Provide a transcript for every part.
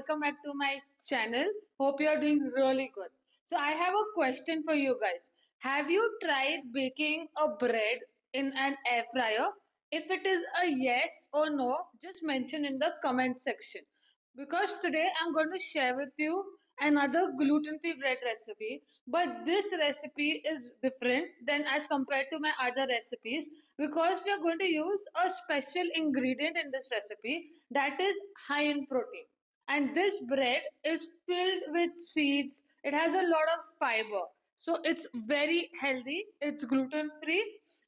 welcome back to my channel. Hope you are doing really good. So I have a question for you guys. Have you tried baking a bread in an air fryer? If it is a yes or no, just mention in the comment section. Because today I'm going to share with you another gluten-free bread recipe, but this recipe is different than as compared to my other recipes because we are going to use a special ingredient in this recipe that is high in protein. And this bread is filled with seeds. It has a lot of fiber. So it's very healthy, it's gluten free,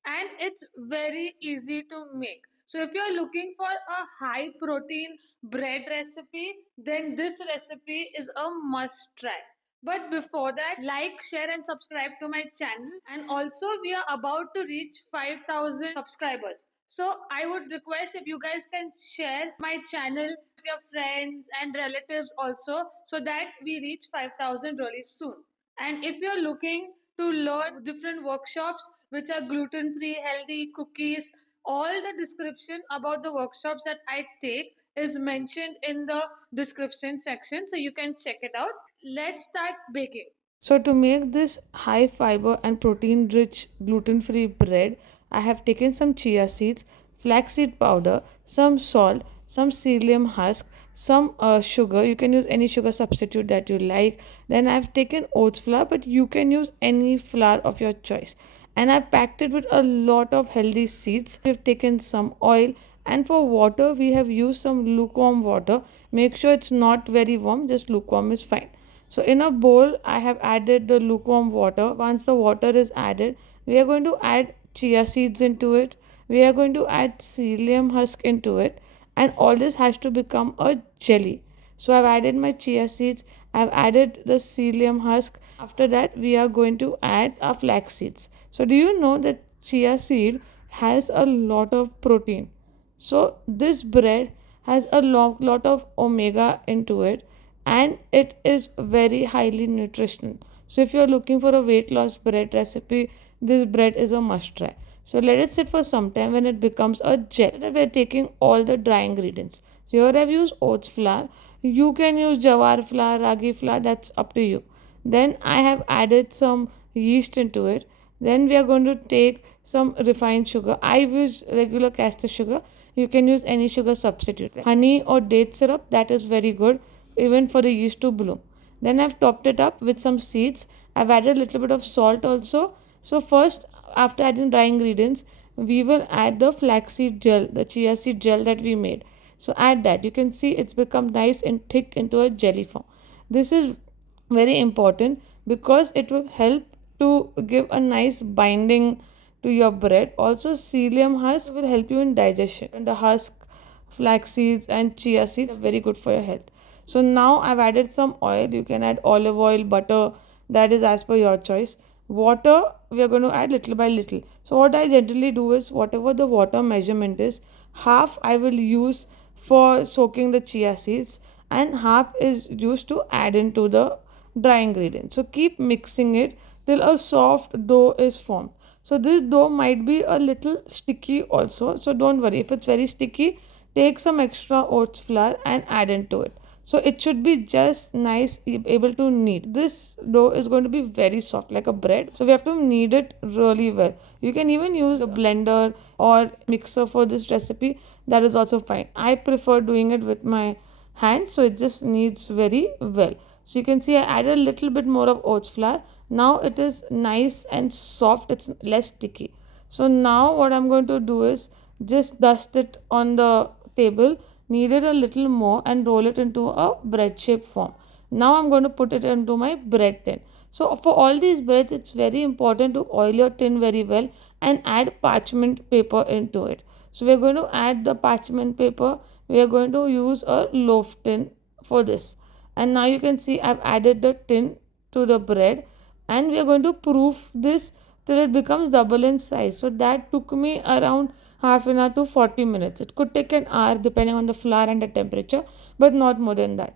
and it's very easy to make. So if you're looking for a high protein bread recipe, then this recipe is a must try. But before that, like, share, and subscribe to my channel. And also, we are about to reach 5,000 subscribers. So, I would request if you guys can share my channel with your friends and relatives also so that we reach 5,000 really soon. And if you're looking to learn different workshops which are gluten free, healthy cookies, all the description about the workshops that I take is mentioned in the description section so you can check it out. Let's start baking. So to make this high fiber and protein rich gluten free bread, I have taken some chia seeds, flaxseed powder, some salt, some psyllium husk, some sugar. You can use any sugar substitute that you like. Then I've taken oats flour, but you can use any flour of your choice. And I've packed it with a lot of healthy seeds. We've taken some oil, and for water we have used some lukewarm water. Make sure it's not very warm, just lukewarm is fine. So in a bowl, I have added the lukewarm water. Once the water is added, we are going to add chia seeds into it. We are going to add psyllium husk into it. And all this has to become a jelly. So I've added my chia seeds. I've added the psyllium husk. After that, we are going to add our flax seeds. So do you know that chia seed has a lot of protein? So this bread has a lot of omega into it, and it is very highly nutritional. So if you're looking for a weight loss bread recipe, this bread is a must try. So let it sit for some time. When it becomes a gel, we're taking all the dry ingredients. So here I've used oats flour. You can use jawar flour, ragi flour, that's up to you. Then I have added some yeast into it. Then we are going to take some refined sugar. I use regular caster sugar. You can use any sugar substitute. Honey or date syrup, that is very good even for the yeast to bloom. Then I've topped it up with some seeds. I've added a little bit of salt also. So first, after adding dry ingredients, we will add the flaxseed gel, the chia seed gel that we made. So add that. You can see it's become nice and thick into a jelly form. This is very important because it will help to give a nice binding to your bread. Also, psyllium husk will help you in digestion. And the husk, flax seeds, and chia seeds are very good for your health. So now I've added some oil. You can add olive oil, butter, that is as per your choice. Water, we are going to add little by little. So what I generally do is whatever the water measurement is, half I will use for soaking the chia seeds and half is used to add into the dry ingredients. So keep mixing it till a soft dough is formed. So this dough might be a little sticky also. So don't worry. If it's very sticky, take some extra oats flour and add into it. So it should be just nice, able to knead. This dough is going to be very soft like a bread. So we have to knead it really well. You can even use a blender or mixer for this recipe. That is also fine. I prefer doing it with my hands. So it just kneads very well. So you can see I added a little bit more of oats flour. Now it is nice and soft. It's less sticky. So now what I'm going to do is just dust it on the table, knead it a little more and roll it into a bread shape form. Now I'm going to put it into my bread tin. So for all these breads, it's very important to oil your tin very well and add parchment paper into it. So we're going to add the parchment paper. We are going to use a loaf tin for this. And now you can see I've added the tin to the bread, and we are going to proof this till it becomes double in size. So that took me around half an hour to 40 minutes. It could take an hour depending on the flour and the temperature, but not more than that.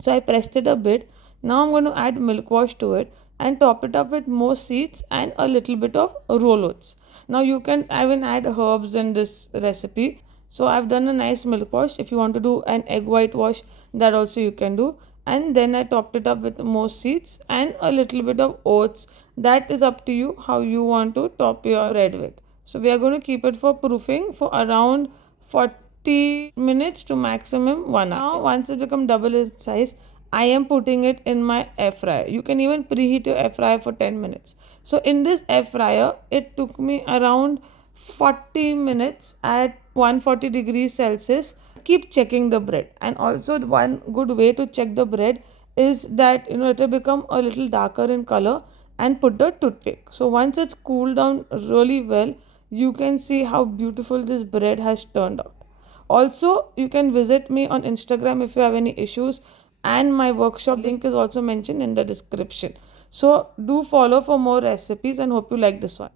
So I pressed it a bit. Now I'm going to add milk wash to it and top it up with more seeds and a little bit of roll oats. Now you can even add herbs in this recipe. So I've done a nice milk wash. If you want to do an egg white wash, that also you can do. And then I topped it up with more seeds and a little bit of oats. That is up to you how you want to top your bread with. So we are going to keep it for proofing for around 40 minutes to maximum 1 hour. Now once it becomes double its size, I am putting it in my air fryer. You can even preheat your air fryer for 10 minutes. So in this air fryer, it took me around 40 minutes at 140 degrees Celsius. Keep checking the bread. And also one good way to check the bread is that it will become a little darker in color, and put the toothpick. So once it's cooled down really well, you can see how beautiful this bread has turned out. Also, you can visit me on Instagram if you have any issues, and my workshop link is also mentioned in the description. So, do follow for more recipes and hope you like this one.